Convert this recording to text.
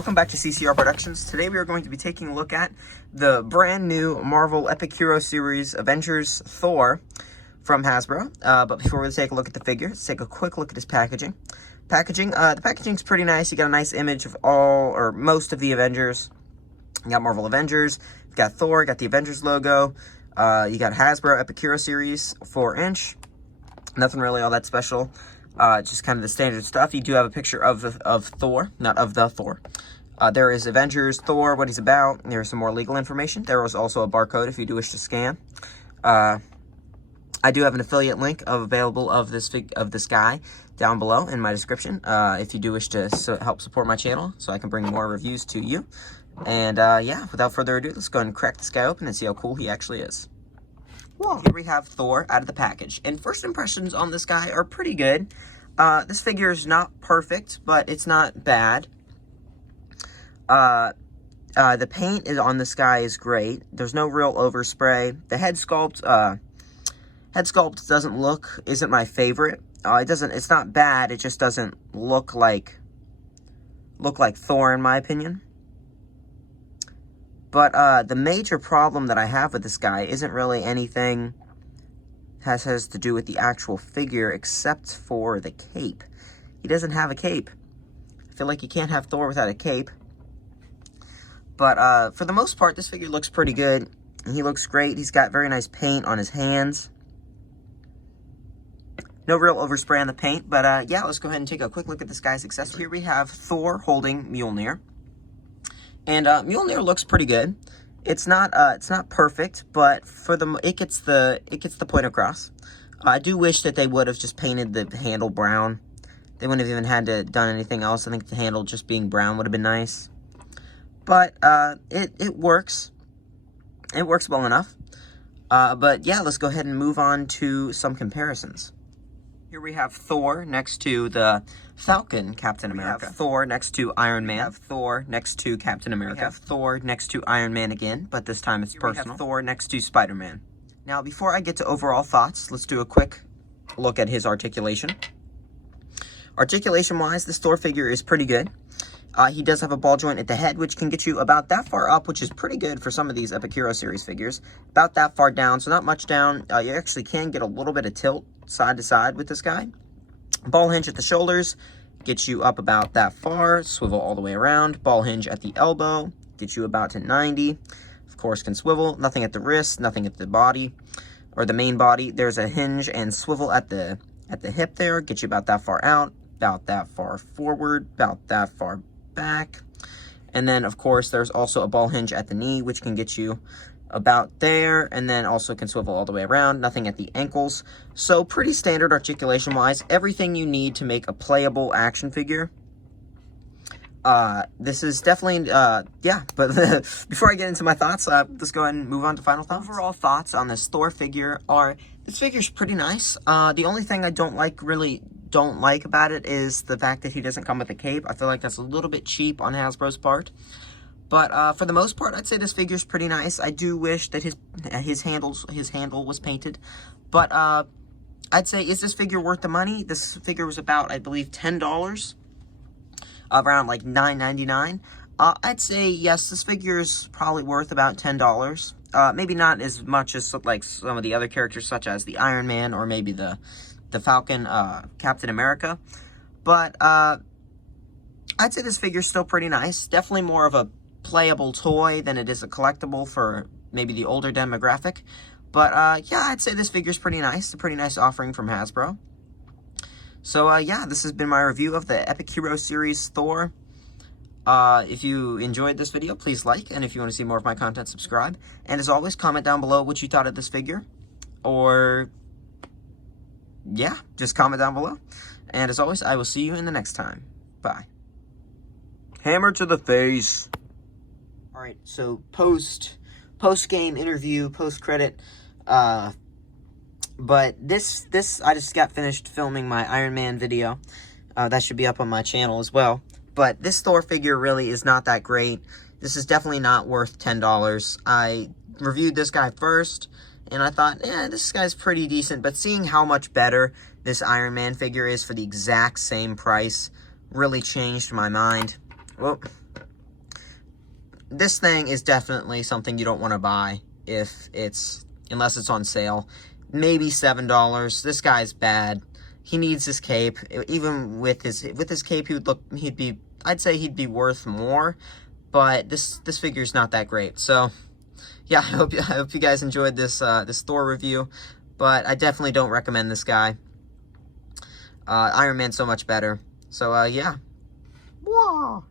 Welcome back to CCR Productions. Today we are going to be taking a look at the brand new Marvel Epic Hero Series Avengers Thor from Hasbro. But before we take a look at the figure, let's take a quick look at his packaging. The packaging's pretty nice. You got a nice image of all or most of the Avengers. You got Marvel Avengers, you got Thor, got the Avengers logo. You got Hasbro Epic Hero Series 4-inch. Nothing really all that special. Just kind of the standard stuff. You do have a picture of Thor, not of the Thor. There is Avengers, Thor, what he's about. There's some more legal information. There is also a barcode if you do wish to scan. I do have an affiliate link available of this guy down below in my description. If you do wish to help support my channel, so I can bring more reviews to you. And yeah, without further ado, let's go ahead and crack this guy open and see how cool he actually is. Well, here we have Thor out of the package. And first impressions on this guy are pretty good. This figure is not perfect, but it's not bad. The paint on this guy is great. There's no real overspray. The head sculpt isn't my favorite. It's not bad. It just doesn't look like Thor in my opinion. But the major problem that I have with this guy isn't really anything has to do with the actual figure, except for the cape. He doesn't have a cape. I feel like you can't have Thor without a cape. But for the most part, this figure looks pretty good. And he looks great. He's got very nice paint on his hands. No real overspray on the paint. But yeah, let's go ahead and take a quick look at this guy's accessory. Here we have Thor holding Mjolnir. And Mjolnir looks pretty good. It's not perfect, but it gets the point across. I do wish that they would have just painted the handle brown. They wouldn't have even had to done anything else. I think the handle just being brown would have been nice. But it works. It works well enough. But yeah, let's go ahead and move on to some comparisons. Here we have Thor next to the Falcon Captain America. We have Thor next to Iron Man. We have Thor next to Captain America. We have Thor next to Iron Man again, but this time it's personal. We have Thor next to Spider-Man. Now, before I get to overall thoughts, let's do a quick look at his articulation. Articulation-wise, this Thor figure is pretty good. He does have a ball joint at the head, which can get you about that far up, which is pretty good for some of these Epic Hero Series figures. About that far down, so not much down. You actually can get a little bit of tilt side to side with this guy. Ball hinge at the shoulders gets you up about that far. Swivel all the way around. Ball hinge at the elbow gets you about to 90. Of course, can swivel. Nothing at the wrist, nothing at the body or the main body. There's a hinge and swivel at the hip there. Get you about that far out, about that far forward, about that far back. And then of course there's also a ball hinge at the knee, which can get you about there, and then also can swivel all the way around. Nothing at the ankles. So pretty standard articulation wise. Everything you need to make a playable action figure. This is definitely yeah, but before I get into my thoughts, let's go ahead and move on to final thoughts. Overall thoughts on this Thor figure are, this figure's pretty nice. The only thing I don't like about it is the fact that he doesn't come with a cape. I feel like that's a little bit cheap on Hasbro's part. But for the most part, I'd say this figure's pretty nice. I do wish that his handle was painted. But I'd say, is this figure worth the money? This figure was about, I believe, $10. Around like $9.99. I'd say, yes, this figure is probably worth about $10. Maybe not as much as like some of the other characters, such as the Iron Man or maybe the Falcon Captain America. But I'd say this figure's still pretty nice. Definitely more of a playable toy than it is a collectible for maybe the older demographic. But yeah, I'd say this figure's pretty nice. A pretty nice offering from Hasbro. So yeah, this has been my review of the Epic Hero Series Thor. If you enjoyed this video, please like, and if you want to see more of my content, subscribe. And as always, comment down below what you thought of this figure. Or yeah, just comment down below. And as always, I will see you in the next time. Bye. Hammer to the face. All right, so post-game interview, post-credit, but this I just got finished filming my Iron Man video. That should be up on my channel as well. But this Thor figure really is not that great. This is definitely not worth $10. I reviewed this guy first, and I thought, this guy's pretty decent. But seeing how much better this Iron Man figure is for the exact same price really changed my mind. Whoop. this thing is definitely something you don't want to buy unless it's on sale. Maybe $7. This guy's bad. He needs his cape. Even with his cape, I'd say he'd be worth more. But this figure's not that great. So yeah, I hope you guys enjoyed this Thor review. But I definitely don't recommend this guy. Iron Man's so much better. So yeah. Whoa.